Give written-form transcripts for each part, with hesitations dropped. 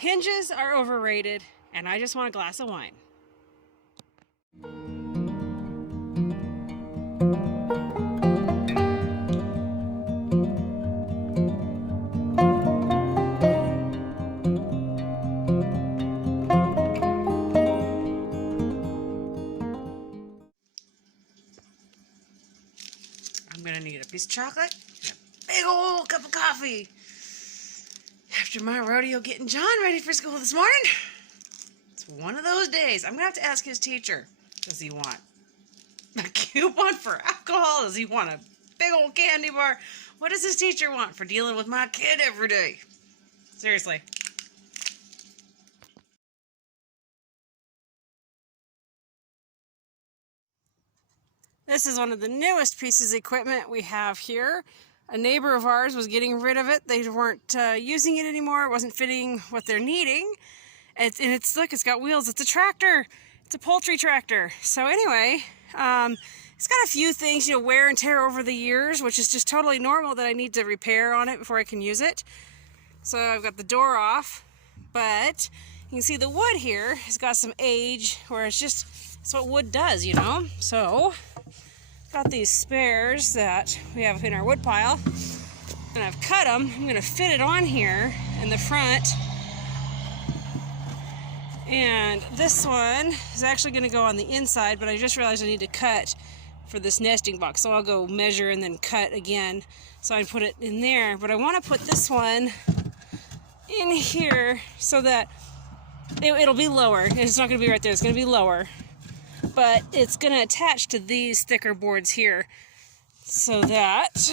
Hinges are overrated, and I just want a glass of wine. I'm gonna need a piece of chocolate and a big old cup of coffee. After my rodeo getting John ready for school this morning. It's one of those days. I'm gonna have to ask his teacher, does he want a coupon for alcohol? Does he want a big old candy bar? What does his teacher want for dealing with my kid every day? Seriously. This is one of the newest pieces of equipment we have here. A neighbor of ours was getting rid of it. They weren't using it anymore. It wasn't fitting what they're needing. And it's look, it's got wheels. It's a tractor. It's a poultry tractor. So anyway, it's got a few things, you know, wear and tear over the years, which is just totally normal that I need to repair on it before I can use it. So I've got the door off, but you can see the wood here has got some age where it's what wood does, you know. So got these spares that we have in our wood pile, and I've cut them. I'm going to fit it on here in the front, and this one is actually going to go on the inside, but I just realized I need to cut for this nesting box, so I'll go measure and then cut again so I can put it in there. But I want to put this one in here so that it'll be lower. It's not going to be right there, it's going to be lower, but it's going to attach to these thicker boards here so that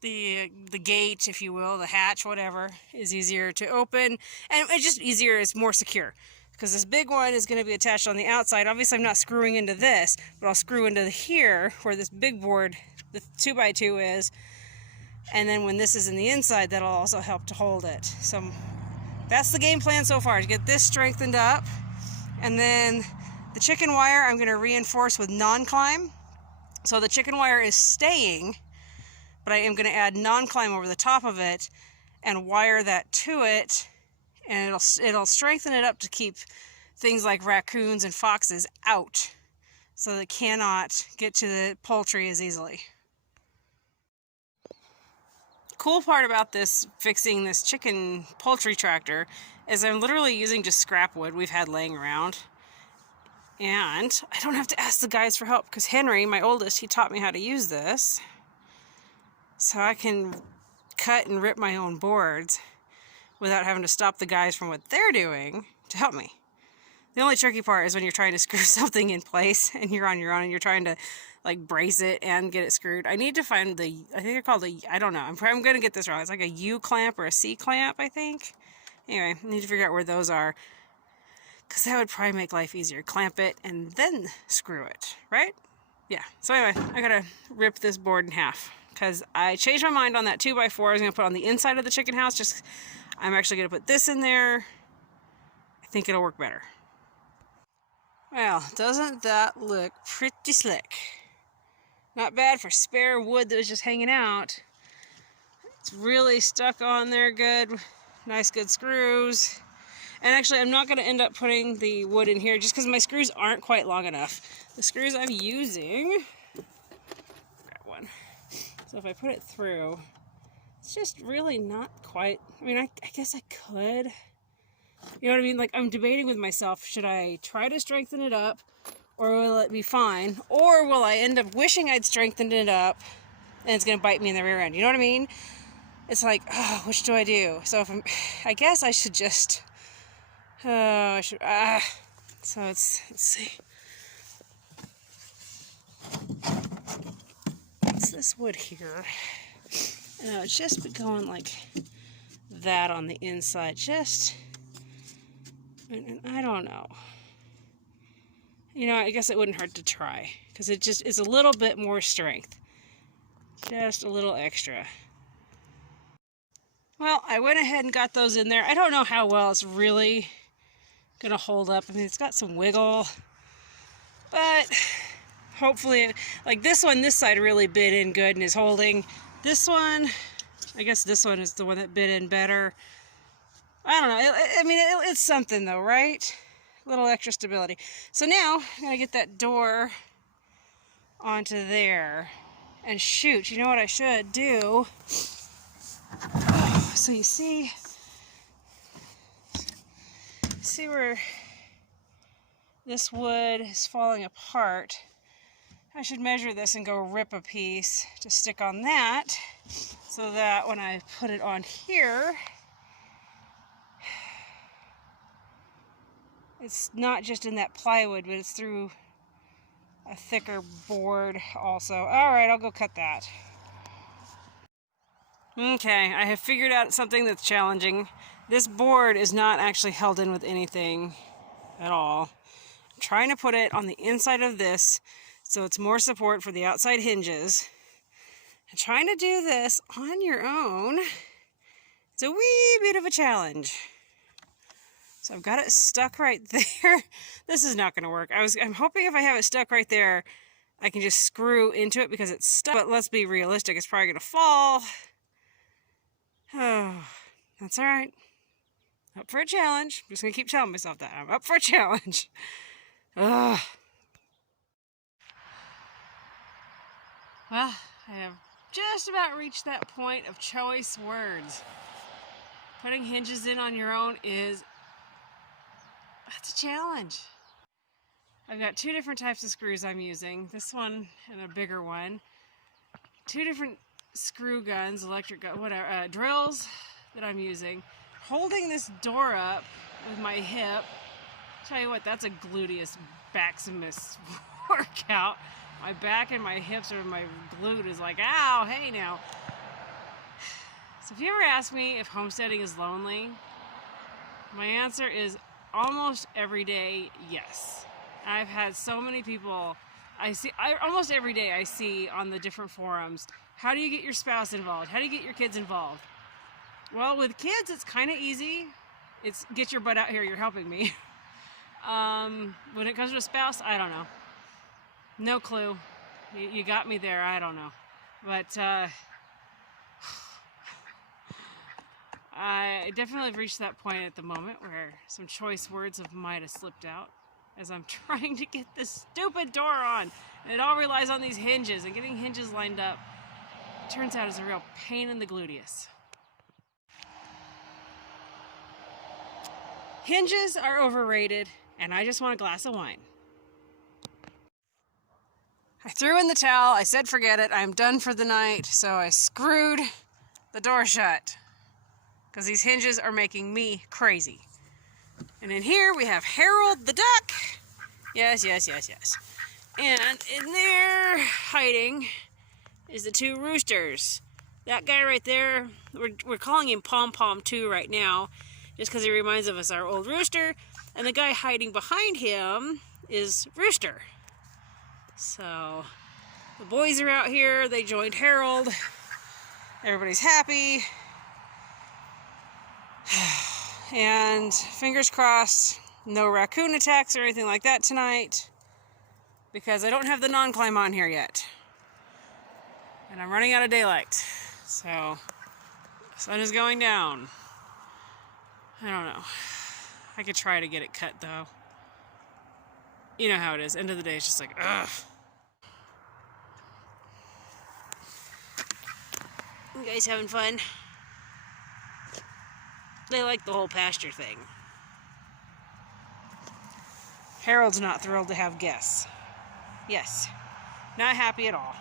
the gate, if you will, the hatch, whatever, is easier to open, and it's just easier, it's more secure, because this big one is going to be attached on the outside. Obviously I'm not screwing into this, but I'll screw into here where this big board, the 2x2 is, and then when this is in the inside, that'll also help to hold it. So that's the game plan so far, to get this strengthened up. And then the chicken wire I'm going to reinforce with non-climb. So the chicken wire is staying, but I am going to add non-climb over the top of it and wire that to it, and it'll strengthen it up to keep things like raccoons and foxes out, so they cannot get to the poultry as easily. Cool part about fixing this chicken poultry tractor is I'm literally using just scrap wood we've had laying around, and I don't have to ask the guys for help, because Henry, my oldest, he taught me how to use this, so I can cut and rip my own boards without having to stop the guys from what they're doing to help me. The only tricky part is when you're trying to screw something in place and you're on your own and you're trying to like brace it and get it screwed. I need to find I think they're called I don't know, I'm going to get this wrong. It's like a U clamp or a C clamp, I think. Anyway, I need to figure out where those are, because that would probably make life easier. Clamp it and then screw it, right? Yeah, so anyway, I gotta rip this board in half, because I changed my mind on that 2x4 I was going to put on the inside of the chicken house. I'm actually going to put this in there. I think it'll work better. Well, doesn't that look pretty slick? Not bad for spare wood that was just hanging out. It's really stuck on there good. Nice good screws. And actually I'm not going to end up putting the wood in here just because my screws aren't quite long enough. The screws I'm using, grab one. So if I put it through, it's just really not quite, I mean, I guess I could. You know what I mean? Like, I'm debating with myself, should I try to strengthen it up, or will it be fine? Or will I end up wishing I'd strengthened it up and it's going to bite me in the rear end? You know what I mean? It's like, oh, which do I do? So I guess I should just, so let's see. What's this wood here? It's just going like that on the inside, and I don't know. You know, I guess it wouldn't hurt to try, because it's a little bit more strength. Just a little extra. Well, I went ahead and got those in there. I don't know how well it's really going to hold up. I mean, it's got some wiggle, but hopefully, like this one, this side really bit in good and is holding. This one, I guess this one is the one that bit in better. I don't know. I mean, it's something though, right? A little extra stability. So now I'm gonna get that door onto there. And shoot, you know what I should do? So you see where this wood is falling apart? I should measure this and go rip a piece to stick on that, so that when I put it on here, it's not just in that plywood, but it's through a thicker board also. All right, I'll go cut that. Okay, I have figured out something that's challenging. This board is not actually held in with anything at all. I'm trying to put it on the inside of this so it's more support for the outside hinges. And trying to do this on your own, it's a wee bit of a challenge. So I've got it stuck right there. This is not going to work. I'm hoping if I have it stuck right there, I can just screw into it because it's stuck. But let's be realistic, it's probably going to fall. Oh, that's all right. Up for a challenge. I'm just going to keep telling myself that. I'm up for a challenge. Ugh. Well, I have just about reached that point of choice words. Putting hinges in on your own that's a challenge. I've got two different types of screws I'm using. This one and a bigger one. Two different screw guns, electric gun, whatever, drills that I'm using. Holding this door up with my hip. Tell you what, that's a gluteus maximus workout. My back and my hips or my glute is like, ow, hey now. So if you ever ask me if homesteading is lonely, my answer is almost every day, yes. I've had so many people, almost every day I see on the different forums, how do you get your spouse involved? How do you get your kids involved? Well, with kids, it's kind of easy. It's get your butt out here, you're helping me. When it comes to a spouse, I don't know. No clue. You got me there, I don't know. But I definitely have reached that point at the moment where some choice words of mine have slipped out as I'm trying to get this stupid door on. And it all relies on these hinges, and getting hinges lined up, turns out, is a real pain in the gluteus. Hinges are overrated, and I just want a glass of wine. I threw in the towel, I said forget it, I'm done for the night, so I screwed the door shut. Because these hinges are making me crazy. And in here we have Harold the duck. Yes, yes, yes, yes. And in there, hiding, is the two roosters. That guy right there, we're calling him Pom Pom 2 right now, just because he reminds us of our old rooster. And the guy hiding behind him is Rooster. So, the boys are out here, they joined Harold. Everybody's happy. And fingers crossed, no raccoon attacks or anything like that tonight, because I don't have the non-climb on here yet. And I'm running out of daylight. So, the sun is going down. I don't know. I could try to get it cut though. You know how it is. End of the day, it's just like, ugh. You guys having fun? They like the whole pasture thing. Harold's not thrilled to have guests. Yes, not happy at all.